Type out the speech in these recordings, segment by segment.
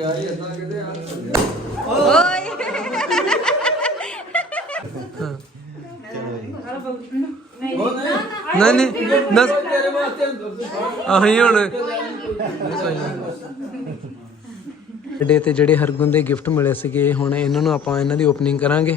ਗਿਆ ਹੀ ਇਦਾਂ ਕਿਤੇ ਆ। ਓਏ। ਉਹ ਨਹੀਂ। ਨਹੀਂ ਦੱਸ ਤੇਰੇ ਵਾਸਤੇ ਆਹੀ ਹੁਣ। ਡੇ ਤੇ ਜਿਹੜੇ ਹਰਗੁਣ ਦੇ ਗਿਫਟ ਮਿਲੇ ਸੀਗੇ ਹੁਣ ਇਹਨਾਂ ਨੂੰ ਆਪਾਂ ਇਹਨਾਂ ਦੀ ਓਪਨਿੰਗ ਕਰਾਂਗੇ।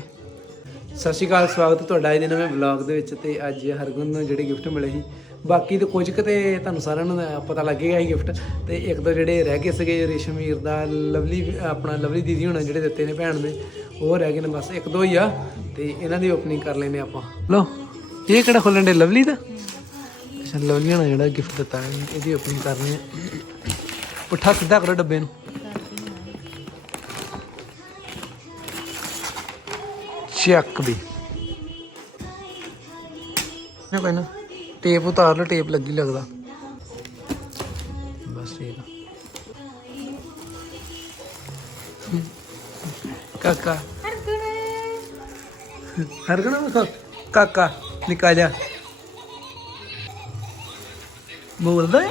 ਸਤਿ ਸ਼੍ਰੀ ਅਕਾਲ ਸਵਾਗਤ ਤੁਹਾਡਾ ਅੱਜ ਦੇ ਨਵੇਂ ਵਲੌਗ ਦੇ ਵਿੱਚ ਤੇ ਅੱਜ ਹਰਗੁਣ ਨੂੰ ਜਿਹੜੇ ਗਿਫਟ ਮਿਲੇ ਸੀ ਬਾਕੀ ਤੇ ਕੁਝ ਕੁ ਤੇ ਤੁਹਾਨੂੰ ਸਾਰਿਆਂ ਨੂੰ ਪਤਾ ਲੱਗੇਗਾ ਹੀ ਗਿਫਟ ਤੇ ਇੱਕ ਦੋ ਜਿਹੜੇ ਰਹਿ ਗਏ ਸੀਗੇ, ਰੇਸ਼ਮੀਰ ਦਾ ਲਵਲੀ, ਆਪਣਾ ਲਵਲੀ ਦੀਦੀ ਹੋਣਾ ਜਿਹੜੇ ਦਿੱਤੇ ਨੇ ਭੈਣ ਨੇ ਉਹ ਰਹਿ ਗਏ ਨੇ ਬਸ। ਇੱਕ ਦੋ ਹੀ ਆ, ਤੇ ਇਹਨਾਂ ਦੀ ਓਪਨਿੰਗ ਕਰ ਲੈਨੇ ਆਪਾਂ। ਲੋ ਇਹ ਕਿਹੜਾ ਖੋਲਣ ਦੇ ਲਵਲੀ ਦਾ? ਅੱਛਾ, ਲਵਲੀ ਹੋਣਾ ਜਿਹੜਾ ਗਿਫਟ ਦਿੱਤਾ ਇਹਦੀ ਓਪਨਿੰਗ ਕਰਨੀ ਹੈ। ਪੁੱਠਾ ਸਿੱਧਾ ਕਰੋ ਡੱਬੇ ਨੂੰ। ਚੱਕ ਵੀ। ਨਾ ਕੋਈ ਨਾ। ਟੇਪ ਉਤਾਰ ਲਓ, ਟੇਪ ਲੱਗੀ ਲੱਗਦਾ। ਬਸ ਠੀਕ ਆ। ਕਾਕਾ। ਹਰ ਗਣਾ ਕਾਕਾ, ਨਿਕਾ ਜਾ ਬੋਲਦਾ ਹੈ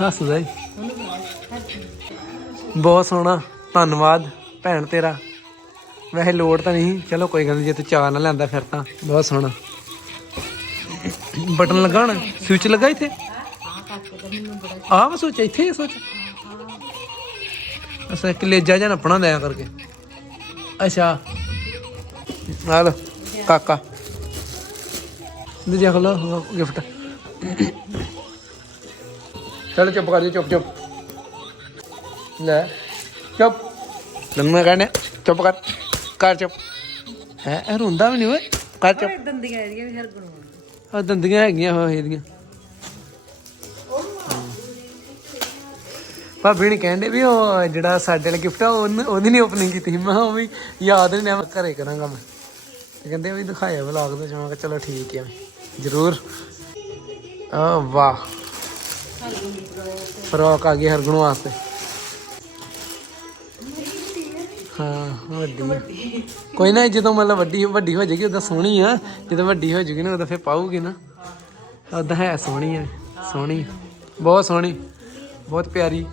ਹੱਸਦਾ ਹੈ ਬਹੁਤ ਸੋਹਣਾ। ਧੰਨਵਾਦ ਭੈਣ ਤੇਰਾ। ਵੈਸੇ ਲੋੜ ਤਾਂ ਨਹੀਂ। ਚਲੋ ਕੋਈ ਗੱਲ ਨਹੀਂ ਜੇ ਤੂੰ ਚਾਹ ਨਾ ਲੈਂਦਾ ਫਿਰ ਤਾਂ। ਬਹੁਤ ਸੋਹਣਾ। ਬਟਨ ਲੱਗਾ ਹੋਣਾ ਸਵਿਚ ਲੱਗਾ ਇੱਥੇ। ਆਹ ਵਾ ਸੋਚ, ਇੱਥੇ ਹੀ ਸੋਚ। ਅਸਾਂ ਕਲੇਜਾ ਜਾਂ ਨੱਪਣਾ ਦਿਆ ਕਰਕੇ। ਅੱਛਾ। ਆ ਲੋ ਕਾਕਾ। ਦੂਜਾ ਖੋਲੋ ਗਿਫਟ ਚਲੋ ਚੁੱਪ ਕਰ ਜਾ, ਚੁੱਪ ਚੁੱਪ। ਲੈ, ਚੁੱਪ। ਤੈਨੂੰ ਮੈਂ ਕਹਿੰਦਾ ਚੁੱਪ ਕਰ। ਕਰ ਚੁੱਪ। ਹੈ, ਇਹ ਰੋਂਦਾ ਵੀ ਨਹੀਂ ਓਏ। ਕਰ ਚੁੱਪ। ਦੰਦੀਆਂ ਇਹਦੀਆਂ ਵੀ ਹਰਗੁਣ ਆ ਦੰਦੀਆਂ ਹੈਗੀਆਂ ਉਹ ਇਹਦੀਆਂ। ਭਾਬੀ ਨੇ ਕਹਿੰਦੇ ਵੀ ਉਹ ਜਿਹੜਾ ਸਾਡੇ ਵਾਲਾ ਗਿਫਟ ਆ ਉਹਨ- ਉਹਦੀ ਨਹੀਂ ਓਪਨਿੰਗ ਕੀਤੀ। ਸੀ। ਮੈਂ ਕਿਹਾ ਉਹ ਵੀ ਯਾਦ ਨਹੀਂ ਮੈਂ ਘਰੇ ਕਰਾਂਗਾ ਮੈਂ। ਤੇ ਕਹਿੰਦੇ ਵੀ ਦਿਖਾਇਆ ਵਲੌਗ ਦੇ, ਮੈਂ ਚਲੋ ਠੀਕ ਹੈ ਜ਼ਰੂਰ। ਆ ਵਾਹ। ਫਰੋਕ ਆ ਗਈ ਹਰਗੁਣ ਵਾਸਤੇ। ਹਾਂ ਵੱਡੀ ਆ। ਕੋਈ ਨਾ ਜਦੋਂ ਮਤਲਬ ਵੱਡੀ ਵੱਡੀ ਹੋ ਜਾਏਗੀ ਉਦੋਂ ਸੋਹਣੀ ਆ। ਜਦੋਂ ਵੱਡੀ ਹੋ ਜਾਏਗੀ ਨਾ ਉਦੋਂ ਫਿਰ ਪਾਊਗੀ ਨਾ। ਉਦੋਂ ਹੈ ਸੋਹਣੀ ਆ ਸੋਹਣੀ। ਬਹੁਤ ਸੋਹਣੀ ਬਹੁਤ ਪਿਆਰੀ।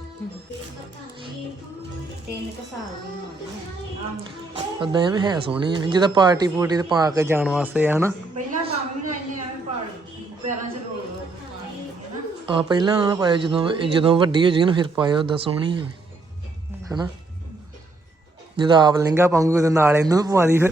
ਤਿੰਨ ਕ ਸਾਲ ਦੀ ਹੋਣੀ ਆ ਉਦਾਂ ਐਵੇਂ ਹੈ ਸੋਹਣੀ ਆ। ਜਿਹਦਾ ਪਾਰਟੀ ਪੂਰਟੀ ਤੇ ਪਾ ਕੇ ਜਾਣ ਵਾਸਤੇ ਆ ਹਨਾ। ਪਹਿਲਾਂ ਕੰਮ ਵੀ ਲੈਣੇ ਪਾੜ ਪੈਰਾਂ 'ਚ ਰੋਲ ਰੋਲ ਆ ਪਹਿਲਾਂ ਨਾ ਪਾਇਓ ਜਦੋਂ ਜਦੋਂ ਵੱਡੀ ਹੋ ਜਾਏਗੀ ਨਾ ਫਿਰ ਪਾਇਓ ਉਦਾਂ ਸੋਹਣੀ ਆ। ਹਨਾ। ਜਦੋਂ ਆਪ ਲਹਿੰਗਾ ਪਾਉਂਗੀ ਉਹਦੇ ਨਾਲ ਇਹਨੂੰ ਵੀ ਪਵਾ ਦੀ ਫਿਰ।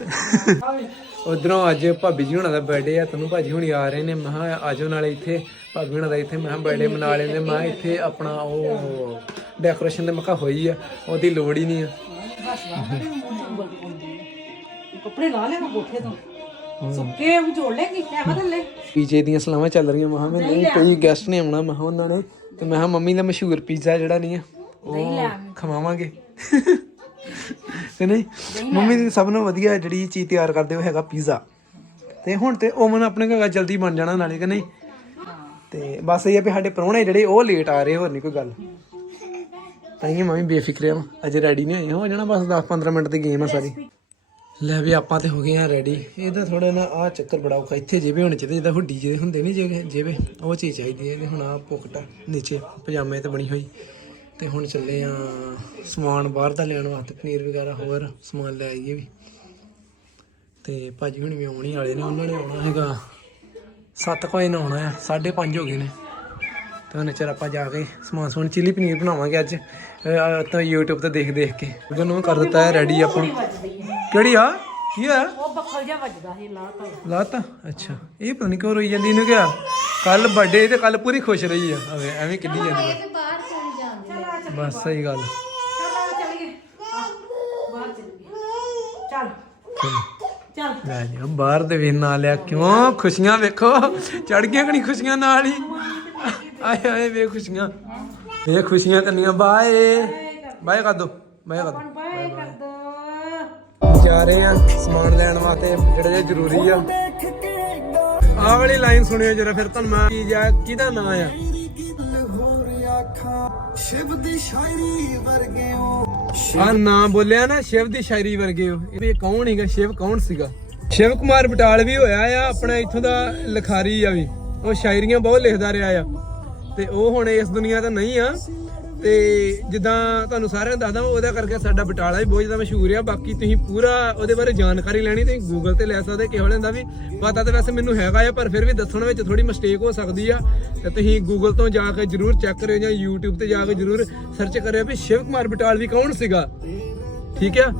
ਉਧਰੋਂ ਅੱਜ ਭਾਬੀ ਜੀ ਹੁਣਾਂ ਦਾ ਬਰਥਡੇ ਆ ਤੈਨੂੰ ਭਾਜੀ ਹੁਣੀ ਆ ਰਹੇ ਨੇ। ਮੈਂ ਕਿਹਾ ਆਜੋ ਨਾਲੇ ਇੱਥੇ ਭਾਬੀ ਹੁਣਾਂ ਦਾ ਇੱਥੇ ਮੈਂ ਬਰਥਡੇ ਮਨਾ ਲੈਂਦੇ। ਮੈਂ ਕਿਹਾ ਇੱਥੇ ਆਪਣਾ ਉਹ ਡੈਕੋਰੇਸ਼ਨ ਤੇ ਮੈਂ ਕਿਹਾ ਹੋਈ ਆ ਉਹਦੀ ਲੋੜ ਹੀ ਨਹੀਂ ਆ। ਕੱਪੜੇ ਲਾ ਲੈ ਕੋਠੇ ਤੋਂ। ਸੁੱਕੇ ਉਹ ਜੋੜ ਲੈ ਕੀ ਥੱਲੇ। ਪੀਜੇ ਦੀਆਂ ਸਲਾਵਾਂ ਚੱਲ ਰਹੀਆਂ ਮੈਂ ਕਿਹਾ ਮੈਂ ਨਹੀਂ ਕੋਈ ਗੈਸਟ ਨੇ ਆਉਣਾ ਮੈਂ ਕਿਹਾ ਉਹਨਾਂ ਨੇ। ਤੇ ਮੈਂ ਕਿਹਾ ਮੰਮੀ ਦਾ ਮਸ਼ਹੂਰ ਪੀਜ਼ਾ ਜਿਹੜਾ ਨਹੀਂ ਆ ਉਹ ਖਵਾਵਾਂਗੇ। ਤੇ ਨਹੀਂ ਮੰਮੀ ਦੀ ਸਭ ਨੂੰ ਵਧੀਆ ਜਿਹੜੀ ਚੀਜ਼ ਤਿਆਰ ਕਰਦੇ ਹੋ ਹੈਗਾ ਪੀਜ਼ਾ ਤੇ ਹੁਣ ਤੇ ਓਵਨ ਆਪਣੇ ਕੋਲ ਜਲਦੀ ਬਣ ਜਾਣਾ ਨਾਲੇ ਕਿ ਨਹੀਂ? ਤੇ ਬਸ ਇਹ ਆ ਵੀ ਸਾਡੇ ਪ੍ਰਾਹੁਣੇ ਜਿਹੜੇ ਉਹ ਲੇਟ ਆ ਰਹੇ ਹੋਰ ਨਹੀਂ ਕੋਈ ਗੱਲ। ਤਾਂ ਹੀ ਮੰਮੀ ਬੇਫਿਕਰੇ ਆ। ਅਜੇ ਰੈਡੀ ਨਹੀਂ ਹੋਏ। ਹੋ ਜਾਣਾ ਬਸ 10-15 ਮਿੰਟ ਦੀ ਗੇਮ ਆ ਸਾਰੀ। ਲੈ ਵੀ ਆਪਾਂ ਤੇ ਹੋ ਗਏ ਆ ਰੈਡੀ ਇਹਦਾ ਥੋੜਾ ਨਾ ਆ ਚੱਕਰ ਬੜਾ ਔਖਾ। ਇੱਥੇ ਜੇਬੇ ਹੋਣੇ ਚਾਹੀਦੇ ਜਿੱਦਾਂ ਹੁੱਡੀ ਜਿਹੇ ਹੁੰਦੇ ਨਹੀਂ ਜੇਬੇ ਜੇਬੇ ਉਹ ਚੀਜ਼ ਚਾਹੀਦੀ ਹੈ ਤੇ ਹੁਣ ਆ ਪੁਕਟਾ ਨੀਚੇ ਪਜਾਮੇ ਤੇ ਬਣੀ ਹੋਈ। ਤੇ ਹੁਣ ਚੱਲੇ ਆ ਸਮਾਨ ਬਾਹਰ ਦਾ ਲੈਣ ਵਾਸਤੇ ਪਨੀਰ ਵਗੈਰਾ ਹੋਰ ਸਮਾਨ ਲੈ ਆਈਏ ਵੀ। ਤੇ ਭਾਜੀ ਹੁਣ ਵੀ ਆਉਣੀ ਵਾਲੇ ਨੇ ਉਹਨਾਂ ਨੇ ਆਉਣਾ ਹੈਗਾ 7 ਵਜੇ ਨੂੰ ਆਉਣਾ ਆ 5:30 ਹੋ ਗਏ ਨੇ। ਤੇ ਉਹਨੇ ਚਿਰ ਆਪਾਂ ਜਾ ਕੇ ਸਮਾਨ ਸਮੂਨ ਚਿੱਲੀ ਪਨੀਰ ਬਣਾਵਾਂਗੇ ਅੱਜ। ਤਾਂ YouTube ਤੇ ਦੇਖ ਦੇਖ ਕੇ। ਉਹਨੂੰ ਕਰ ਦਿੱਤਾ ਹੈ ਰੈਡੀ ਆਪਾਂ। ਕਿਹੜੀ ਆ? ਕੀ ਆ? ਉਹ ਬੱਖਲ ਜਿਹਾ ਵੱਜਦਾ ਸੀ ਲਾ ਤਾ ਲਾਤਾ? ਅੱਛਾ। ਇਹ ਪਤਾ ਨਹੀਂ ਕਿਉਂ ਰੋਈ ਜਾਂਦੀ ਇਹਨੂੰ ਕਿਹਾ ਕੱਲ ਬਰਥਡੇ ਤੇ ਕੱਲ ਪੂਰੀ ਖੁਸ਼ ਰਹੀ ਆ। ਐਵੇਂ ਕਿੱਡੀ ਜਾਂਦੀ ਆ। ਜਾਂਦੀ ਬਸ ਸਹੀ ਗੱਲ। ਲੈ ਜੀ ਬਾਹਰ ਦੇ ਵੀ ਨਾਂ ਲਿਆ ਕਿਉਂ? ਖੁਸ਼ੀਆਂ ਵੇਖੋ। ਚੜ ਗਈਆਂ ਕਣੀ ਖੁਸ਼ੀਆਂ ਨਾਲ ਹੀ? ਆਏ ਆਏ ਵੇ ਖੁਸ਼ੀਆਂ। ਵੇ ਖੁਸ਼ੀਆਂ ਕੰਨੀਆਂ ਬਾਏ। ਬਾਏ ਕਰ ਦੋ ਬਾਏ ਕਰ ਦੋ। ਬਾਏ ਕਰ ਦੋ। ਜਾ ਰਹੇ ਆ ਸਮਾਨ ਲੈਣ ਵਾਸਤੇ ਜਿਹੜੇ ਜਿਹੜੇ ਜ਼ਰੂਰੀ ਆ। ਆਹ ਵਾਲੀ ਲਾਈਨ ਸੁਣਿਓ ਜਰਾ ਫਿਰ ਤੁਹਾਨੂੰ ਮੈਂ ਕੀ ਜਾ ਕਿਹਦਾ ਨਾਂ ਆ? ਸ਼ਿਵ ਦੀ ਸ਼ਾਇਰੀ ਵਰਗਿਓ। ਆ ਨਾਂ ਬੋਲਿਆ ਨਾ, ਸ਼ਿਵ ਦੀ ਸ਼ਾਇਰੀ ਵਰਗੇ ਹੋ ਇਹ ਕੌਣ ਹੈਗਾ ਸ਼ਿਵ ਕੌਣ ਸੀਗਾ? ਸ਼ਿਵ ਕੁਮਾਰ ਬਟਾਲ ਵੀ ਹੋਇਆ ਆ, ਆਪਣਾ ਇੱਥੋਂ ਦਾ ਲਿਖਾਰੀ ਆ ਵੀ। ਉਹ ਸ਼ਾਇਰੀਆਂ ਬਹੁਤ ਲਿਖਦਾ ਰਿਹਾ ਆ। ਤੇ ਉਹ ਹੁਣ ਇਸ ਦੁਨੀਆ ਤੇ ਨਹੀਂ ਆ। ਤੇ ਜਿੱਦਾਂ ਤੁਹਾਨੂੰ ਸਾਰਿਆਂ ਨੂੰ ਦੱਸਦਾ ਵਾਂ, ਉਹਦਾ ਕਰਕੇ ਸਾਡਾ ਬਟਾਲਾ ਵੀ ਬਹੁਤ ਜ਼ਿਆਦਾ ਮਸ਼ਹੂਰ ਆ। ਬਾਕੀ ਤੁਸੀਂ ਪੂਰਾ ਉਹਦੇ ਬਾਰੇ ਜਾਣਕਾਰੀ ਲੈਣੀ ਤੁਸੀਂ ਗੂਗਲ ਤੇ ਲੈ ਸਕਦੇ ਕਿਹੋ ਵੇਲੇ ਵੀ ਪਤਾ ਤਾਂ ਵੈਸੇ ਮੈਨੂੰ ਹੈਗਾ ਆ ਪਰ ਫਿਰ ਵੀ ਦੱਸਣ ਵਿੱਚ ਥੋੜੀ ਮਿਸਟੇਕ ਹੋ ਸਕਦੀ ਆ। ਤੇ ਤੁਸੀਂ ਗੂਗਲ ਤੋਂ ਜਾ ਕੇ ਜਰੂਰ ਚੈੱਕ ਕਰਿਓ ਜਾਂ YouTube ਤੇ ਜਾ ਕੇ ਜਰੂਰ ਸਰਚ ਕਰਿਓ ਵੀ ਸ਼ਿਵ ਕੁਮਾਰ ਬਟਾਲਵੀ ਕੌਣ ਸੀਗਾ? ਠੀਕ ਆ?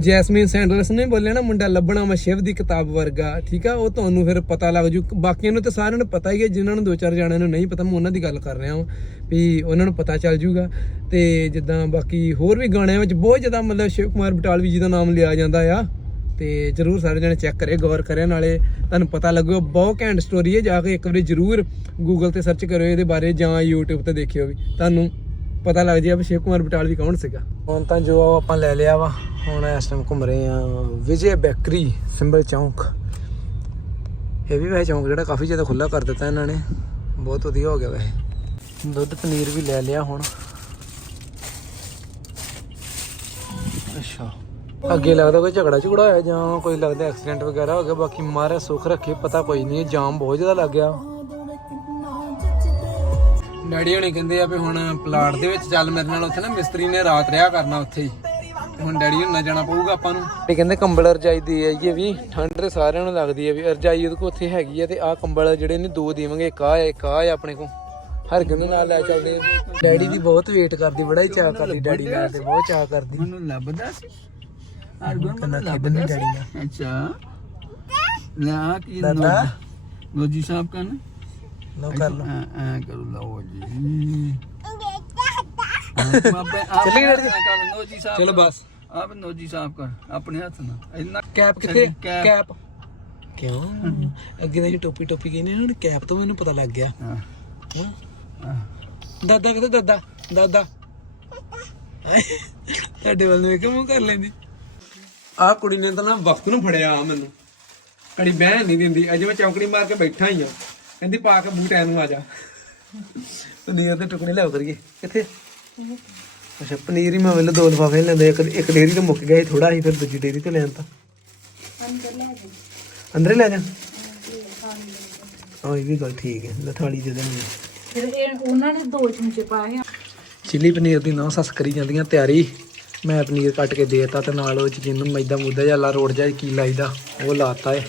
ਜੈਸਮੀਨ ਸੈਂਡਰਸ ਨੇ ਬੋਲਿਆ ਨਾ ਮੁੰਡਾ ਲੱਭਣਾ ਮੈਂ ਸ਼ਿਵ ਦੀ ਕਿਤਾਬ ਵਰਗਾ। ਠੀਕ ਆ ਉਹ ਤੁਹਾਨੂੰ ਫਿਰ ਪਤਾ ਲੱਗ ਜੂ। ਬਾਕੀਆਂ ਨੂੰ ਤਾਂ ਸਾਰਿਆਂ ਨੂੰ ਪਤਾ ਹੀ ਹੈ ਜਿਨ੍ਹਾਂ ਨੂੰ ਦੋ ਚਾਰ ਜਾਣਿਆਂ ਨੂੰ ਨਹੀਂ ਪਤਾ ਮੈਂ ਉਹਨਾਂ ਦੀ ਗੱਲ ਕਰ ਰਿਹਾ ਹਾਂ ਵੀ ਉਹਨਾਂ ਨੂੰ ਪਤਾ ਚੱਲ ਜੂਗਾ। ਤੇ ਜਿੱਦਾਂ ਬਾਕੀ ਹੋਰ ਵੀ ਗਾਣਿਆਂ ਵਿੱਚ ਬਹੁਤ ਜ਼ਿਆਦਾ ਮਤਲਬ ਸ਼ਿਵ ਕੁਮਾਰ ਬਟਾਲਵੀ ਜੀ ਦਾ ਨਾਮ ਲਿਆ ਜਾਂਦਾ ਆ। ਤੇ ਜਰੂਰ ਸਾਰੇ ਜਣੇ ਚੈੱਕ ਕਰਿਓ, ਗੌਰ ਕਰਿਓ, ਨਾਲੇ ਤੁਹਾਨੂੰ ਪਤਾ ਲੱਗੂਗਾ ਬਹੁਤ ਘੈਂਟ ਸਟੋਰੀ ਹੈ ਜਾ ਕੇ ਇੱਕ ਵਾਰੀ ਜਰੂਰ ਗੂਗਲ ਤੇ ਸਰਚ ਕਰਿਓ ਇਹਦੇ ਬਾਰੇ ਜਾਂ YouTube ਤੇ ਦੇਖਿਓ ਵੀ। ਤੁਹਾਨੂੰ ਪਤਾ ਲੱਗ ਜਾਏ ਵੀ ਸ਼ਿਵ ਕੁਮਾਰ ਬਟਾਲਵੀ ਕੌਣ ਸੀਗਾ। ਹੁਣ ਤਾਂ ਜੋ ਆਪਾਂ ਲੈ ਲਿਆ ਵਾ, ਹੁਣ ਇਸ ਟਾਈਮ ਘੁੰਮ ਰਹੇ ਆ ਵਿਜੇ ਬੇਕਰੀ, ਸਿੰਬਲ ਚੌਂਕ। ਇਹ ਵੀ ਵੈਸੇ ਚੌਂਕ ਜਿਹੜਾ ਕਾਫੀ ਜ਼ਿਆਦਾ ਖੁੱਲਾ ਕਰ ਦਿੱਤਾ ਇਹਨਾਂ ਨੇ। ਬਹੁਤ ਵਧੀਆ ਹੋ ਗਿਆ ਵੈਸੇ। ਦੁੱਧ ਪਨੀਰ ਵੀ ਲੈ ਲਿਆ ਹੁਣ। ਅੱਛਾ। ਅੱਗੇ ਲੱਗਦਾ ਕੋਈ ਝਗੜਾ ਝਗੜਾ ਹੋਇਆ ਜਾਂ ਕੋਈ ਲੱਗਦਾ ਐਕਸੀਡੈਂਟ ਵਗੈਰਾ ਹੋ ਗਿਆ, ਬਾਕੀ ਮਾਰੇ ਸੁੱਖ ਰੱਖੇ, ਪਤਾ ਕੋਈ ਨਹੀਂ, ਜਾਮ ਬਹੁਤ ਜ਼ਿਆਦਾ ਲੱਗ ਗਿਆ। ਡੈਡੀ ਹੁਣੇ ਕਹਿੰਦੇ ਆ ਵੀ ਹੁਣ ਪਲਾਟ ਦੇ ਵਿੱਚ ਚੱਲ ਮੇਰੇ ਨਾਲ ਉੱਥੇ ਨਾ ਮਿਸਤਰੀ ਨੇ ਰਾਤ ਰਿਹਾ ਕਰਨਾ ਉੱਥੇ ਹੀ। ਹੁਣ ਡੈਡੀ ਹੁਣ ਨਾ ਜਾਣਾ ਪਊਗਾ ਆਪਾਂ ਨੂੰ। ਤੇ ਕਹਿੰਦੇ ਕੰਬਲ ਰਜਾਈ ਦੀ ਹੈ ਇਹ ਵੀ, ਠੰਡ ਸਾਰਿਆਂ ਨੂੰ ਲੱਗਦੀ ਹੈ ਵੀ, ਰਜਾਈ ਉਹਦੇ ਕੋਲ ਉੱਥੇ ਹੈਗੀ ਆ ਤੇ ਆਹ ਕੰਬਲ ਜਿਹੜੇ ਨੇ ਦੋ ਦੇਵਾਂਗੇ ਇੱਕ ਆ ਇੱਕ ਆ ਆ ਆਪਣੇ ਕੋਲ। ਹਰ ਨੂੰ ਨਾਲ ਲੈ ਚੱਲਦੇ ਡੈਡੀ ਦੀ ਬਹੁਤ ਵੇਟ ਕਰਦੀ ਬੜਾ ਹੀ ਚਾਹ ਕਰਦੀ ਡੈਡੀ ਨਾਲ ਤੇ ਬਹੁਤ ਚਾਹ ਕਰਦੀ। ਮੈਨੂੰ ਲੱਭਦਾ ਸੀ। ਹਰਗੁਣ ਕੰਨਾ ਖੇਡਣੀ ਡੈਡੀ ਨਾਲ। ਅੱਛਾ। ਨਾ ਕੀ ਦਾਦਾ? ਨੋਜੀ ਸਾਹਿਬ ਕਨ ਲੋ ਕਰ ਲੋ ਐ ਕਰੋ ਲਓ ਜੀ। ਚੱਲੀ ਡੈਡੀ? ਨੋਜੀ ਸਾਹਿਬ ਚਲੋ ਬਸ। ਆਪ ਨੋਜੀ ਸਾਹਿਬ ਕਰ ਆਪਣੇ ਹੱਥ ਨਾਲ। ਇੰਨਾ ਕੈਪ ਕਿੱਥੇ? ਕੈਪ। ਕਿਉਂ? ਅੱਗੇ ਤਾਂ ਜੀ ਟੋਪੀ ਟੋਪੀ ਕਹਿੰਦੇ ਹੁਣ ਕੈਪ ਤੋਂ ਮੈਨੂੰ ਪਤਾ ਲੱਗ ਗਿਆ। ਹਾਂ ਹਾਂ। ਹਾਂ। ਦਾਦਾ ਕਿਤੇ ਦਾਦਾ ਦਾਦਾ। ਤੁਹਾਡੇ ਵੱਲ ਨੂੰ ਇੱਕ ਮੂੰਹ ਕਰ ਲੈਂਦੀ। ਆਹ ਕੁੜੀ ਨੇ ਤਾਂ ਨਾ ਵਕਤ ਨੂੰ ਫੜਿਆ ਆ ਮੈਨੂੰ। ਕੜੀ ਬਹਿਣ ਨਹੀਂ ਦਿੰਦੀ। ਅਜੇ ਮੈਂ ਚੌਕੜੀ ਮਾਰ ਕੇ ਬੈਠਾ ਹੀ ਆ। ਕਹਿੰਦੀ ਪਾ ਕੇ ਬੂਟ ਨੂੰ ਆ ਜਾ। ਪਨੀਰ ਦੇ ਟੁਕੜੇ ਲਿਆਓ ਕਰੀਏ। ਕਿੱਥੇ? ਅੱਛਾ ਪਨੀਰ ਹੀ ਮੈਂ ਵੇਲੇ ਦੋ ਲਫਾਫੇ ਲੈਂਦੇ। ਇੱਕ ਇੱਕ ਡੇਰੀ ਤੋਂ ਮੁੱਕ ਗਿਆ ਥੋੜਾ ਸੀ ਫਿਰ ਦੂਜੀ ਡੇਰੀ ਤੋਂ ਲੈਣ ਤਾਂ। ਅੰਦਰ ਹੀ ਲੈ ਜਾ। ਹਾਂ ਇਹ ਵੀ ਗੱਲ ਠੀਕ ਹੈ। ਲੈ ਥਾਲੀ ਦੇ ਫਿਰ ਇਹ ਉਹਨਾਂ ਨੇ ਦੋ ਚਮਚੇ ਪਾਏ ਆ। ਚਿੱਲੀ ਪਨੀਰ ਦੀ ਨੌ ਸੱਸ ਕਰੀ ਜਾਂਦੀਆਂ ਤਿਆਰੀ। ਮੈਂ ਪਨੀਰ ਕੱਟ ਕੇ ਦੇਤਾ ਤੇ ਨਾਲ ਉਹ ਚੀਜ਼ ਨੂੰ ਮੈਦਾ ਮੁੱਦਾ ਜਾਂ ਲਾ ਰੋੜ ਜਾ ਕੀ ਲਾਈਦਾ ਉਹ ਲਾਤਾ ਏ।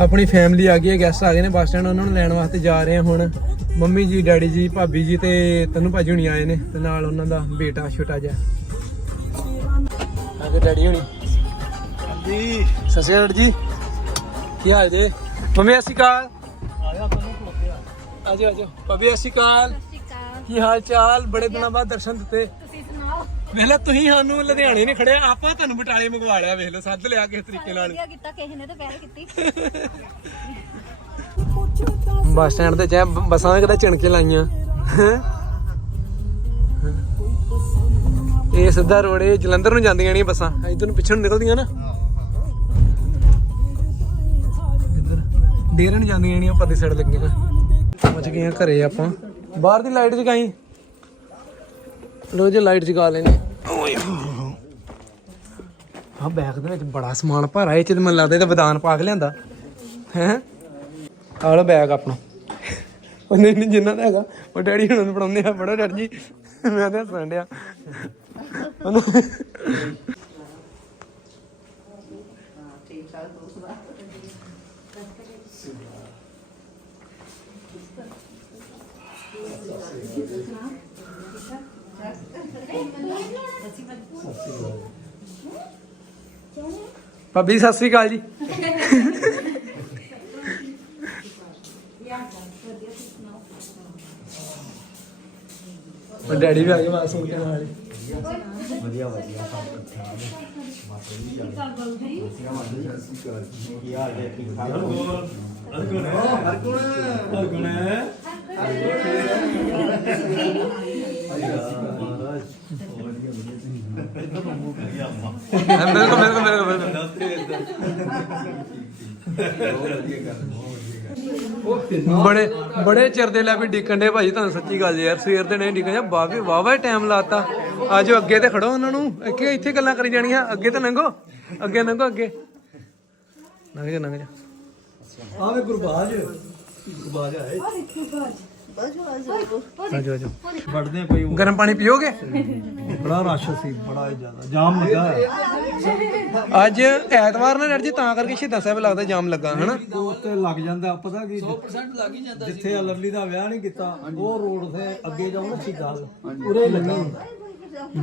ਆਪਣੀ ਫੈਮਿਲੀ ਆ ਗਈ ਹੈ ਗੈਸਟ ਆ ਗਏ ਨੇ ਬੱਸ ਸਟੈਂਡ ਉਹਨਾਂ ਨੂੰ ਲੈਣ ਵਾਸਤੇ ਜਾ ਰਹੇ ਹਾਂ ਹੁਣ। ਮੰਮੀ ਜੀ ਡੈਡੀ ਜੀ ਭਾਬੀ ਜੀ ਤੇ ਤੈਨੂੰ ਭਾਜੀ ਹੁਣੀ ਆਏ ਨੇ ਤੇ ਨਾਲ ਉਹਨਾਂ ਦਾ ਬੇਟਾ ਛੋਟਾ ਜਿਹਾ। ਆ ਕੇ ਡੈਡੀ ਹੁਣੀ। ਜੀ ਸਤਿ ਸ਼੍ਰੀ ਅਕਾਲ ਜੀ। ਕੀ ਹਾਲ ਜੇ? ਮੰਮੀ ਸਤਿ ਸ਼੍ਰੀ ਅਕਾਲ। ਆਜੋ ਆਜੋ ਭਾਬੀ ਸਤਿ ਸ਼੍ਰੀ ਅਕਾਲ। ਕੀ ਹਾਲ ਚਾਲ? ਬੜੇ ਦਿਨਾਂ ਬਾਅਦ ਦਰਸ਼ਨ ਦਿੱਤੇ। ਤੁਸੀਂ ਸੁਣਾਓ? ਵੇਖ ਲਓ ਤੁਸੀਂ ਸਾਨੂੰ ਲੁਧਿਆਣੇ ਨਹੀਂ ਖੜਿਆ ਆਪਾਂ ਤੁਹਾਨੂੰ ਬਟਾਲੇ ਮੰਗਵਾ ਲਿਆ ਵੇਖ ਲਓ ਸੱਦ ਲਿਆ ਕਿਸ ਤਰੀਕੇ ਨਾਲ। ਵਧੀਆ ਕੀਤਾ ਕਿਸੇ ਨੇ ਤਾਂ ਪਹਿਲ ਕੀਤੀ। ਬੱਸ ਸਟੈਂਡ ਤੇ ਚਾਹ ਬੱਸਾਂ ਦੇ ਕਿਤੇ ਚਿਣਕੇ ਲਾਈਆਂ? ਇਹ ਸਿੱਧਾ ਰੋਡ ਇਹ ਜਲੰਧਰ ਨੂੰ ਜਾਂਦੀਆਂ ਨਹੀਂ ਬੱਸਾਂ। ਇਧਰ ਨੂੰ ਪਿੱਛੇ ਨੂੰ ਨਿਕਲਦੀਆਂ ਨਾ। ਇੱਧਰ। ਡੇਰੇ ਨੂੰ ਜਾਂਦੀਆਂ ਨਹੀਂ ਆਪਾਂ ਦੀ ਸਾਈਡ ਲੱਗੀਆਂ। ਪਹੁੰਚ ਗਏ ਆ ਘਰੇ ਆਪਾਂ। ਬਾਹਰ ਦੀ ਲਾਈਟ ਜਗਾਈ। ਲੋ ਜੇ ਲਾਈਟ ਜਗਾ ਲੈਨੇ ਓਏ ਆ ਬੈਗ ਦੇ ਵਿੱਚ ਬੜਾ ਸਮਾਨ ਭਰਾ ਇਹ ਚ ਤੇ ਮੈਨੂੰ ਲੱਗਦਾ ਇਹ ਤਾਂ ਬਦਾਨ ਪਾ ਕੇ ਲਿਆਂਦਾ। ਹੈ? ਆ ਲੋ ਬੈਗ ਆਪਣਾ। ਉਹਨੇ ਨਹੀਂ ਜਿੰਨਾ ਦਾ ਹੈਗਾ। ਉਹ ਡੈਡੀ ਹੁਣ ਨੂੰ ਪੜਾਉਂਦੇ ਆ। ਬੜਾ ਡੈਡੀ ਜੀ। ਮੈਂ ਤਾਂ ਹੱਸਣ ਡਿਆ। ਭਾਬੀ ਸਤਿ ਸ੍ਰੀ ਅਕਾਲ ਜੀ। ਉਹ ਡੈਡੀ ਵੀ ਆ ਗਏ ਮਾਸੂਮ ਕੇ ਨਾਲ ਹੀ। ਹਾਂ, ਬਿਲਕੁਲ ਬਿਲਕੁਲ ਬਿਲਕੁਲ ਬਿਲਕੁਲ। ਬੜੇ ਬੜੇ ਚਿਰ ਦੇ ਲੈ ਵੀ ਡਿੱਕਣ ਦੇ ਭਾਜੀ ਤੁਹਾਨੂੰ ਸੱਚੀ ਗੱਲ ਯਾਰ ਸਵੇਰ ਦੇ ਨਹੀਂ ਡਿੱਕਣ ਜਾ ਬਾਵੇ ਵਾਵਾ ਟਾਈਮ ਲਾਤਾ। ਆਜੋ ਅੱਗੇ ਤੇ ਖੜੋ ਉਹਨਾਂ ਨੂੰ। ਕਿ ਇੱਥੇ ਗੱਲਾਂ ਕਰੀ ਜਾਣੀਆਂ ਅੱਗੇ ਤੇ ਲੰਘੋ ਅੱਗੇ ਲੰਘੋ ਅੱਗੇ। ਲੰਘ ਜਾ ਲੰਘ ਜਾ। ਆਵੇ ਗੁਰਬਾਜ ਗੁਰਬਾਜ ਆਏ। ਆਜੋ ਆਜੋ ਵੜਦੇ ਪਈ ਗਰਮ ਪਾਣੀ ਪੀਓਗੇ? ਬੜਾ ਰਸ਼ ਸੀ ਬੜਾ ਜ਼ਿਆਦਾ। ਜਾਮ ਲੱਗਾ ਅੱਜ ਐਤਵਾਰ ਨਾ ਡਰ ਜੀ ਤਾਂ ਕਰਕੇ ਸ਼ਹੀਦਾਂ ਸਾਹਿਬ ਲੱਗਦਾ ਜਾਮ ਲੱਗਾ ਹਨਾ? ਉਹ ਤੇ ਲੱਗ ਜਾਂਦਾ ਪਤਾ ਕੀ? 100% ਲੱਗ ਹੀ ਜਾਂਦਾ ਜਿੱਥੇ ਅਲਰਲੀ ਦਾ ਵਿਆਹ ਨਹੀਂ ਕੀਤਾ ਉਹ ਰੋਡ ਤੇ ਅੱਗੇ ਜਾਓ ਨਾ ਸਿੱਧਾ। ਉਰੇ ਲੱਗਾ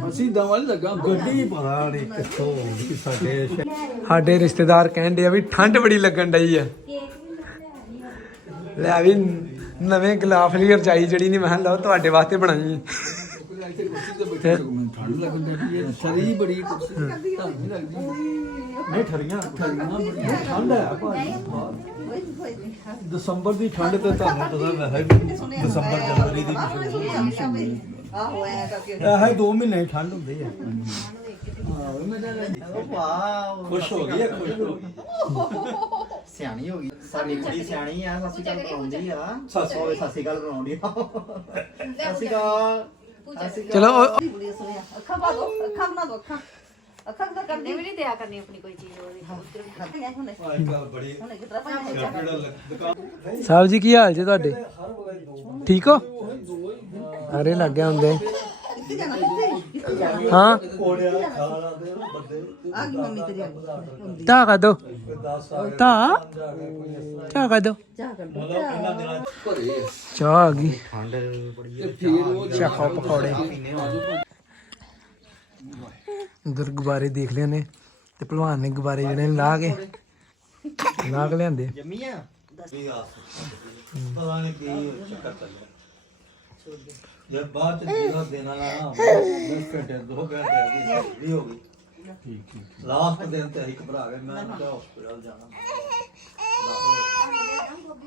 ਅਸੀਂ ਦਵਾਂ ਲੱਗਾ। ਗੱਡੀ ਪਤਾ ਨਹੀਂ ਕਿੱਥੋਂ ਕਿ ਸਾਡੇ ਸਾਡੇ ਰਿਸ਼ਤੇਦਾਰ ਕਹਿੰਦੇ ਆ ਵੀ ਠੰਡ ਬੜੀ ਲੱਗਣ ਡਈ ਆ। ਲੈ ਵੀ ਨਵੇਂ ਗਲਾਫ ਲਈ ਰਜਾਈ ਜਿਹੜੀ ਨਹੀਂ ਮੈਂ ਕਿਹਾ ਲਓ ਤੁਹਾਡੇ ਵਾਸਤੇ ਬਣਾਈ ਹੈ। ਹੈ ਬੜੀ ਕੁਰਸੀ। ਲੱਗਦੀ। ਨਹੀਂ ਠਰੀਆਂ। ਠਰੀਆਂ ਬੜੀਆਂ। ਠੰਡ ਹੈ ਭਾਜੀ। ਬਾਹਰ। ਦਸੰਬਰ ਦੀ ਠੰਡ ਤੇ ਤੁਹਾਨੂੰ ਪਤਾ ਵੈਸੇ ਵੀ ਦਸੰਬਰ ਜਨਵਰੀ ਦੀ ਆਹੋ ਐ ਕਰਕੇ। ਇਹ ਹੀ 2 ਮਹੀਨੇ ਠੰਡ ਹੁੰਦੀ ਹੈ। ਵਾਓ ਖੁਸ਼ ਹੋ ਗਈ ਹੈ ਖੁਸ਼ ਹੋ ਗਈ। ਸਿਆਣੀ ਹੋ ਗਈ। ਸਾਡੀ ਕੁੜੀ ਸਿਆਣੀ ਆ ਸਸੀ ਗੱਲ ਕਰਾਉਂਦੀ ਆ। ਸੱਸ ਹੋਵੇ ਸਸੀ ਗੱਲ ਕਰਾਉਂਦੀ ਆ। ਸਸੀ ਗੱਲ ਸਸੀ ਚਲੋ ਉਹ- ਬੜੀ ਸੁਣਿਆ ਅੱਖਾਂ ਪਾ ਦੋ ਅੱਖਾਂ ਬਣਾ ਦੋ ਅੱਖਾਂ। ਅੱਖਾਂ ਦਾ ਕਰਨੀ? ਵੀ ਨਹੀਂ ਦਿਆ ਕਰਨੀ ਆਪਣੀ ਕੋਈ ਚੀਜ਼ ਉਹਦੀ। ਖਾਤੀਆਂ ਹੁਣੇ। ਅੱਜ ਕੱਲ ਬੜੀ ਹੁਣੇ ਕਿਤਰਾ ਪਾਣੀ ਜਿਹੜਾ ਦੁਕਾਨ ਸਾਹਿਬ ਜੀ ਕੀ ਹਾਲ ਜੇ ਤੁਹਾਡੇ? ਠੀਕ ਹੋ? ਅਰੇ ਲੱਗਿਆ ਹੁੰਦੇ। ਕਿੱਥੇ ਜਾਣਾ ਕਿੱਥੇ? ਹਾਂ। ਕੋੜਿਆ ਖਾਣਾ ਦੇ ਨਾ ਬੰਦੇ ਆ ਗਈ ਮੰਮੀ ਤੇਰੀ ਆ ਗਈ ਤਾਂ ਕਰ ਦੋ। 10 ਆ ਗਏ ਤਾਂ ਚਾਹ ਕਰ ਦੋ। ਚਾਹ ਕਰ ਮਤਲਬ ਇਹਨਾਂ ਦਿਨਾਂ ਚ ਚਾਹ ਆ ਗਈ। ਚੱਖੋ ਪਕੌੜੇ। ਉਧਰ ਗੁਬਾਰੇ ਦੇਖ ਲਿਆ ਨੇ ਤੇ ਭਲਵਾਨ ਨੇ ਗੁਬਾਰੇ ਜਿਹੜੇ ਨੇ ਲਾ ਕੇ ਲਾ ਕੇ ਲਿਆਂਦੇ ਜੰਮੀ ਆ ਪਤਾ ਨਹੀਂ ਕੀ ਚੱਕਰ ਚੱਲਿਆ। ਜੇ ਬਾਅਦ ਚ ਜਿਹੜਾ ਦਿਨ ਵਾਲਾ ਨਾ 10 ਘੰਟੇ 2 ਘੰਟੇ ਦੀ ਸਰਦੀ ਹੋ ਗਈ। ਠੀਕ ਠੀਕ ਲਾਸਟ ਦਿਨ ਤੇ ਅਸੀਂ ਘਬਰਾ ਗਏ ਮੈਂ ਤਾਂ ਹਸਪੀਟਲ ਜਾਣਾ।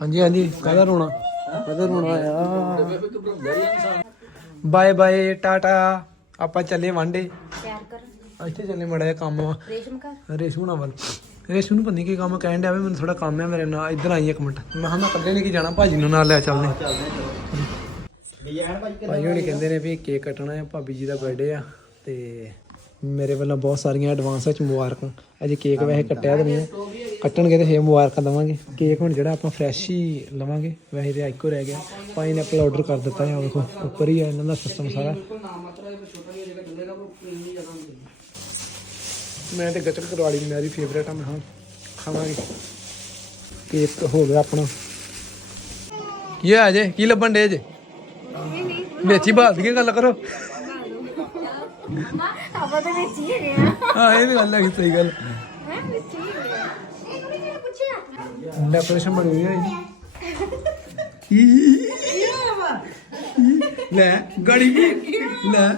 ਹਾਂਜੀ ਹਾਂਜੀ ਕਾਹਦਾ ਰੋਣਾ? ਕਾਹਦਾ ਰੋਣਾ ਆ? ਹੀ ਆ ਬਾਏ ਬਾਏ ਟਾਟਾ। ਆਪਾਂ ਚੱਲੇ ਵਾਂਡੇ। ਪਿਆਰ ਕਰ। ਇੱਥੇ ਚੱਲੇ ਮੜਾ ਜਿਹਾ ਕੰਮ ਆ ਰੇਸ਼ਮ ਕਰ ਰੇਸ਼ੂ ਨਾਲ ਵੱਲ। ਰੇਸ਼ੂ ਨੂੰ ਪੰਨੀ ਕੀ ਕੰਮ ਕਹਿਣ ਡਿਆ ਵੀ ਮੈਨੂੰ ਥੋੜਾ ਕੰਮ ਹੈ ਮੇਰੇ ਨਾਲ। ਇੱਧਰ ਆਈ ਇੱਕ ਮਿੰਟ। ਮੈਂ ਕਿਹਾ ਮੈਂ ਇਕੱਲੇ ਨੇ ਕੀ ਜਾਣਾ ਭਾਜੀ ਨੂੰ ਨਾਲ ਲੈ ਚੱਲਦੇ। ਡਿਜ਼ਾਈਨ ਭਾਈ ਭਾਈ ਹੁਣੀ ਕਹਿੰਦੇ ਨੇ ਵੀ ਕੇਕ ਕੱਟਣਾ ਹੈ ਭਾਬੀ ਜੀ ਦਾ ਬਰਥਡੇ ਆ ਤੇ ਮੇਰੇ ਵੱਲੋਂ ਬਹੁਤ ਸਾਰੀਆਂ ਐਡਵਾਂਸ ਵਿੱਚ ਮੁਬਾਰਕਾਂ। ਅਜੇ ਕੇਕ ਵੈਸੇ ਕੱਟਿਆ ਤਾਂ ਨਹੀਂ ਹੈ ਕੱਟਣਗੇ ਤੇ ਫੇਰ ਮੁਬਾਰਕਾਂ ਦਵਾਂਗੇ। ਕੇਕ ਹੁਣ ਜਿਹੜਾ ਆਪਾਂ ਫਰੈਸ਼ ਹੀ ਲਵਾਂਗੇ ਵੈਸੇ ਤੇ ਇੱਕੋ ਰਹਿ ਗਿਆ। ਪਾਈਨਐਪਲ ਆਰਡਰ ਕਰ ਦਿੱਤਾ ਹੈ ਉਹ ਦੇਖੋ ਉੱਪਰ ਹੀ ਆ ਇਹਨਾਂ ਦਾ ਸਿਸਟਮ ਸਾਰਾ। ਮੈਂ ਤੇ ਗੱਚਕ ਕਰਵਾ ਲਈ ਮੇਰੀ ਫੇਵਰੇਟ ਆ ਮੈਂ ਹਾਂ ਖਾਵਾਂਗੇ। ਕੇਕ ਹੋ ਗਿਆ ਆਪਣਾ। ਕੀ ਆ ਜੇ ਕੀ ਲੱਭਣ ਡੇ ਜੇ ਵਿੱਚ ਹੀ ਬਾਲ ਦੀਆਂ ਗੱਲ ਕਰੋ ਆਪਾਂ ਤਾਂ ਵਿੱਚ ਹੀ ਹੈਗੇ ਆ ਹਾਂ ਇਹ ਤਾਂ ਗੱਲ ਹੈ ਸਹੀ ਗੱਲ ਮੈਂ ਵਿੱਚ ਹੀ ਹੈਗੇ ਆ ਇਹ ਕੋਈ ਨਹੀਂ ਪੁੱਛਿਆ ਡੈਕੋਰੇਸ਼ਨ ਬਣੀ ਹੋਈ ਹੈ ਲੈ ਗੜੀ ਵੀ ਲੈ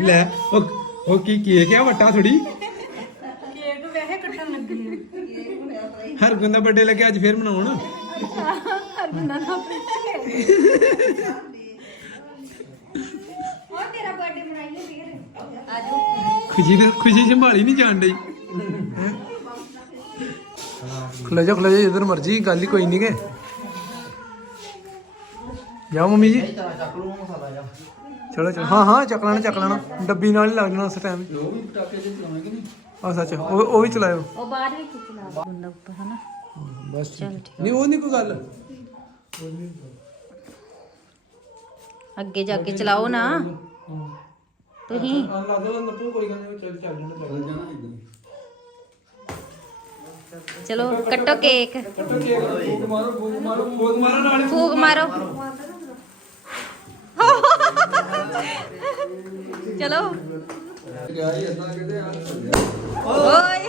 ਲੈ ਉਹ ਉਹ ਕੀ ਕੇਕ ਹੈ ਵੱਟਾ ਥੋੜੀ ਕੇਕ ਹਰ ਗੁੰਦਾ ਬਰਥਡੇ ਲੱਗਿਆ ਅੱਜ ਫੇਰ ਮਨਾਉਣ? ਹਰ ਬੰਦਾ ਨਾ ਪੁੱਛੇ ਹੋਰ ਤੇਰਾ ਬਰਥਡੇ ਮਨਾਈਏ ਫੇਰ ਖੁਸ਼ੀ ਦੇ ਖੁਸ਼ੀ ਸੰਭਾਲੀ ਨਹੀਂ ਜਾਣ ਡਈ। ਖਲੋ ਜਾ ਖਲੋ ਜਾ ਜਿੱਧਰ ਮਰਜ਼ੀ ਗੱਲ ਹੀ ਕੋਈ ਨਹੀਂ ਕੇ ਜਾਓ ਮੰਮੀ ਜੀ। ਚਲਾ ਜਾ ਚਲੋ। ਹਾਂ ਹਾਂ ਚੱਕ ਲੈਣਾ ਚੱਕ ਲੈਣਾ। ਡੱਬੀ ਨਾਲ ਹੀ ਲੱਗ ਜਾਣਾ ਉਸ ਟਾਈਮ ਉਹ ਵੀ ਪਟਾਕੇ ਦੇ ਚਲਾਵਾਂਗੇ ਨਹੀਂ ਆ ਸੱਚ ਉਹ ਉਹ ਵੀ ਚਲਾਇਓ ਉਹ ਬਾਅਦ ਵਿੱਚ ਚਲਾ ਬੰਦਾ ਉੱਪਰ ਹਨਾ ਬਸ ਨਹੀਂ ਉਹ ਨਹੀਂ ਕੋਈ ਗੱਲ ਅੱਗੇ ਜਾ ਕੇ ਚਲਾਓ ਨਾ ਤੁਸੀਂ ਆ ਲਾ ਦੋ ਨੱਪੂ ਕੋਈ ਗੱਲ ਨਹੀਂ ਚੱਲ ਚੱਲ ਜਾਣਾ ਚੱਲ ਜਾਣਾ ਇਦਾਂ ਚਲੋ ਕੱਟੋ ਕੇਕ ਕੱਟੋ ਕੇਕ ਫੂਕ ਮਾਰੋ ਫੂਕ ਮਾਰੋ ਫੂਕ ਮਾਰੋ ਨਾਲ ਫੂਕ ਮਾਰੋ ਚਲੋ ਗਿਆ ਹੀ ਇਦਾਂ ਕਿਤੇ ਆ ਓਏ।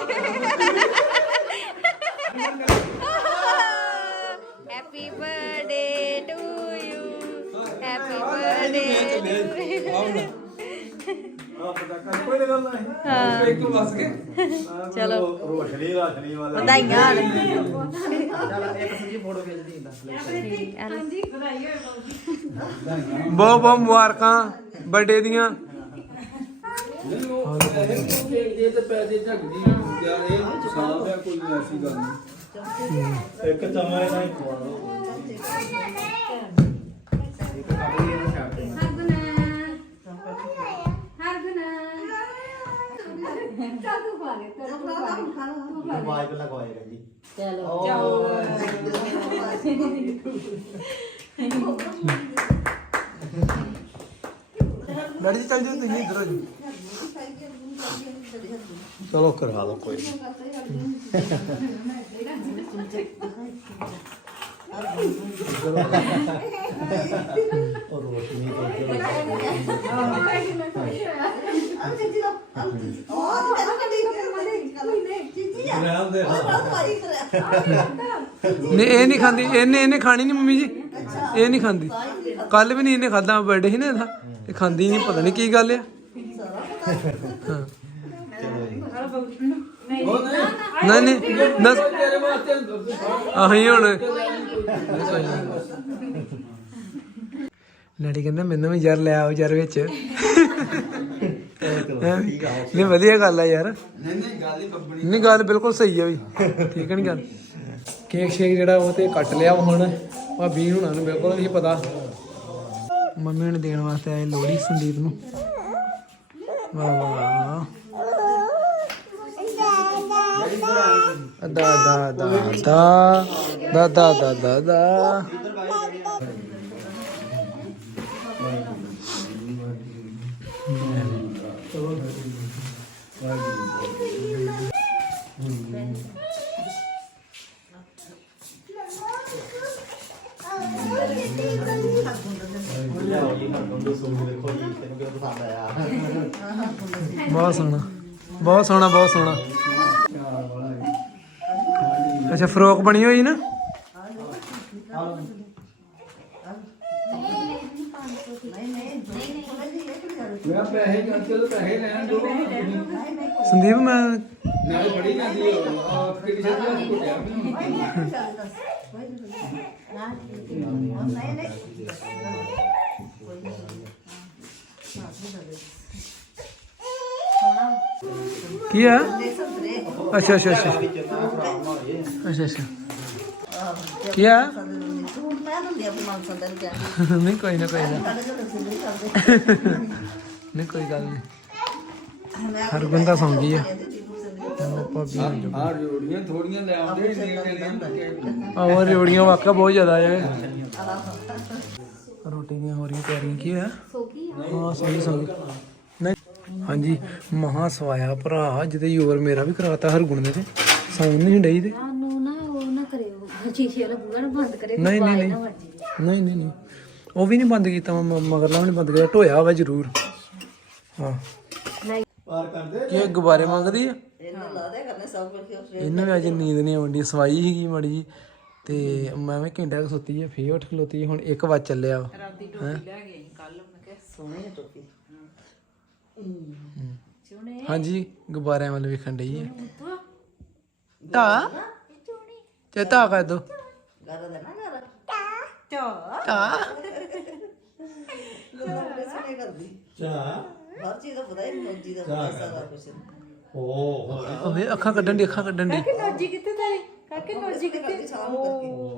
Happy birthday to you happy birthday to you ਕੋਈ ਗੱਲ ਨਹੀਂ ਇੱਕ ਬਸ ਕੇ ਚਲੋ ਰੋਸ਼ਨੀ ਰਾਸ਼ਨੀ ਵਾਲੇ ਵਧਾਈਆਂ ਹੋਣ। ਇੱਕ ਸੰਜੀ ਫੋਟੋ ਖਿੱਚ ਦੀ ਇੰਦਾ ਬਹੁਤ ਬਹੁਤ ਮੁਬਾਰਕਾਂ ਬਰਥਡੇ ਦੀਆਂ। ਇਹ ਤੇ ਪੈਸੇ ਝੱਗਦੀ ਯਾਰ ਇਹ ਸਾਫ਼ ਹੈ ਕੋਈ ਐਸੀ ਗੱਲ ਨਹੀਂ ਇੱਕ ਚਮੜੇ ਨਾਲ ਹੀ ਖਵਾ ਦੋ ਆਵਾਜ਼ ਪਹਿਲਾਂ ਗਵਾਏਗਾ ਜੀ ਡੈਡੀ ਜੀ ਚੱਲ ਜਾਓ ਤੁਸੀਂ ਇੱਧਰ ਆ ਜਾਓ। ਚਲੋ ਕਰਾ ਲਓ ਕੋਈ ਨੀ। ਉਹ ਰੋਸ਼ਨੀ ਤੋਂ ਨਹੀਂ, ਇਹ ਨਹੀਂ ਖਾਂਦੀ, ਇਹਨੇ ਇਹਨੇ ਖਾਣੀ ਨਹੀਂ ਮੰਮੀ ਜੀ। ਇਹ ਨਹੀਂ ਖਾਂਦੀ। ਕੱਲ ਵੀ ਨਹੀਂ ਇਹਨੇ ਖਾਦਾ ਬਰਥਡੇ ਸੀ ਨਾ ਇਹਦਾ। ਇਹ ਖਾਂਦੀ ਨਹੀਂ, ਪਤਾ ਨਹੀਂ ਕੀ ਗੱਲ ਆ। ਹਾਂ। ਨਹੀਂ ਨਹੀਂ ਨਾ ਤੇਰੇ ਵਾਸਤੇ ਆਹੀ ਹੁਣ ਲੜੀ ਕਹਿੰਦਾ ਮੈਨੂੰ ਵੀ ਯਾਰ ਲੈ ਆਓ ਯਾਰ ਵਿੱਚ। ਨਹੀਂ, ਵਧੀਆ ਗੱਲ ਆ ਯਾਰ। ਨਹੀਂ ਨਹੀਂ ਗੱਲ ਹੀ ਕੰਪਨੀ ਨਹੀਂ ਗੱਲ ਬਿਲਕੁਲ ਸਹੀ ਆ ਵੀ। ਠੀਕ ਹੈ ਨਹੀਂ ਗੱਲ? ਕੇਕ ਸ਼ੇਕ ਜਿਹੜਾ ਉਹ ਤੇ ਕੱਟ ਲਿਆ ਵਾ ਹੁਣ। ਭਾਬੀ ਹੁਣਾਂ ਨੂੰ ਬਿਲਕੁਲ ਨਹੀਂ ਪਤਾ। ਮੰਮੀ ਨੂੰ ਦੇਣ ਵਾਸਤੇ ਆਏ ਲੋੜੀ ਸੰਦੀਪ ਨੂੰ। ਵਾਹ ਵਾਹ। ਦਾ ਦਾ ਦਾ ਦਾ ਦਾ ਦਾ ਦਾ ਦਾ ਦੇ ਬਹੁਤ ਸੋਹਣਾ ਬਹੁਤ ਸੋਹਣਾ ਬਹੁਤ ਸੋਹਣਾ ਅੱਛਾ, ਫਰੋਕ ਬਣੀ ਹੋਈ ਨਾ? ਮੈਂ ਪੈਸੇ ਕਰਕੇ ਪੈਸੇ ਲੈਣ ਦੋ ਸੰਦੀਪ, ਮੈਂ ਨਾਲੇ ਬੜੀ ਜਾਂਦੀ ਆ ਕਿਹੜੀ ਜਗ੍ਹਾ ਕੁੱਟਿਆ ਕੀ ਆ? ਅੱਛਾ ਅੱਛਾ ਅੱਛਾ। ਅੱਛਾ ਅੱਛਾ। ਕੀ ਆ ਆ ਨਹੀਂ ਕੋਈ ਨਾ ਕੋਈ ਨਾ। ਨਹੀਂ ਕੋਈ ਗੱਲ ਨਹੀਂ। ਹਰ ਬੰਦਾ ਸੌਂ ਗਈ ਆ। ਥੋੜੀਆਂ ਲੈ ਆਉਂਦੇ ਆਹ ਉਹ ਰਿਓੜੀਆਂ ਵਾਕਾ ਬਹੁਤ ਜ਼ਿਆਦਾ ਆ। ਰੋਟੀ ਦੀਆਂ ਹੋ ਰਹੀਆਂ ਤਿਆਰੀਆਂ ਕੀ ਹੋਇਆ? ਹਾਂ ਸਹੀ ਸਹੀ ਨਹੀਂ ਹਾਂਜੀ ਮਹਾ ਸਵਾਇਆ ਭਰਾ ਜਿਹਦੇ ਯੋਰ ਮੇਰਾ ਵੀ ਕਰਾਤਾ ਹਰਗੁਣ ਨੇ ਤੇ। ਸਾਉਂ ਨਹੀਂ ਡਈ ਤੇ। ਸ਼ੀਸ਼ੇ ਵਾਲਾ ਬੂਹਾ ਨਾ ਬੰਦ ਕਰੇ ਨਹੀਂ ਨਹੀਂ ਨਹੀਂ। ਨਹੀਂ ਨਹੀਂ ਨਹੀਂ। ਉਹ ਵੀ ਨਹੀਂ ਬੰਦ ਕੀਤਾ ਮੈਂ ਮਗਰਲਾ ਵੀ ਨਹੀਂ ਬੰਦ ਕੀਤਾ ਢੋਇਆ ਵਾ ਜ਼ਰੂਰ। ਹਾਂ। ਪਾਰ ਕਰਦੇ ਕੀ ਇਹ ਗੁਬਾਰੇ ਮੰਗਦੀ ਆ? ਇਹਨਾਂ ਲਾ ਦੇ ਕਰਨੇ ਸਭ ਕੁਝ ਇਹਨੂੰ ਵੀ ਅੱਜ ਨੀਂਦ ਨਹੀਂ ਆਉਂਦੀ ਸਵਾਈ ਸੀਗੀ ਮੜੀ ਜੀ ਤੇ ਮੈਂ ਵੀ ਘੰਟਾ ਕੁ ਸੁੱਤੀ ਆ ਫੇਰ ਉੱਠ ਖਲੋਤੀ ਹੁਣ 1 ਵਜ ਚੱਲਿਆ? ਸੋਹਣੇ ਟੋਪੀ। ਹਾਂਜੀ ਗੁਬਾਰਿਆਂ ਵੱਲ ਵੇਖਣ ਡਈ ਆ। ਤਾ? 저 따가 너. 따. 자, ਓ ਹੋਰ। ਵੀ। ਉਹ ਅੱਖਾਂ ਕੱਢਣ ਦੀ ਅੱਖਾਂ ਕੱਢਣ ਦੀ। ਕਾਕੇ ਨੋਜੀ ਕਿੱਥੇ ਤੇਰੀ ਕਾਕੇ ਨੋਜੀ ਕਿੱਥੇ? ਓ।